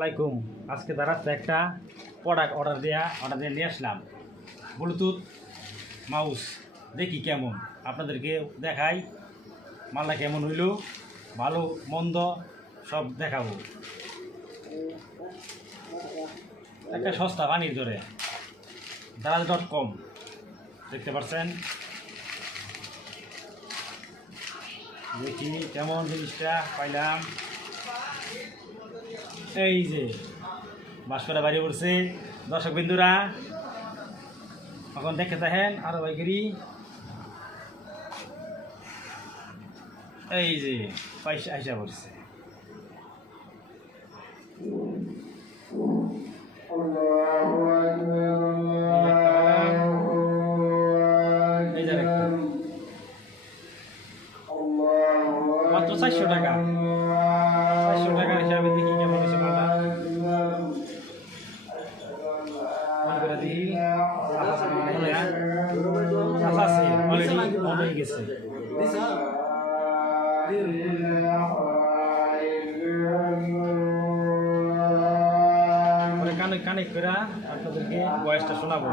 আলাইকুম। আজকে দাঁড়াচ্ছে একটা প্রোডাক্ট অর্ডার দিয়ে নিয়ে আসলাম, ব্লুটুথ মাউস। দেখি কেমন, আপনাদেরকে দেখাই মালটা কেমন হইল, ভালো মন্দ সব দেখাবো। একটা সস্তা পানির দরে daraz.com দেখতে পাচ্ছেন। দেখি কেমন জিনিসটা পাইলাম। এই যে বাঁশপাড়া বাড়ি পড়ছে, দর্শক বিন্দুরা এখন দেখে দেখেন আরো বাইকেরি। এই যে পয়সা আইসা পড়ছে। মাত্র 400 টাকা, 400 টাকা হিসাবে দেখি কেমন হয়েছে মালটা। অলরেডি গেছে। কানেক্ট করে আপনাদেরকে ভয়েসটা শোনাবো।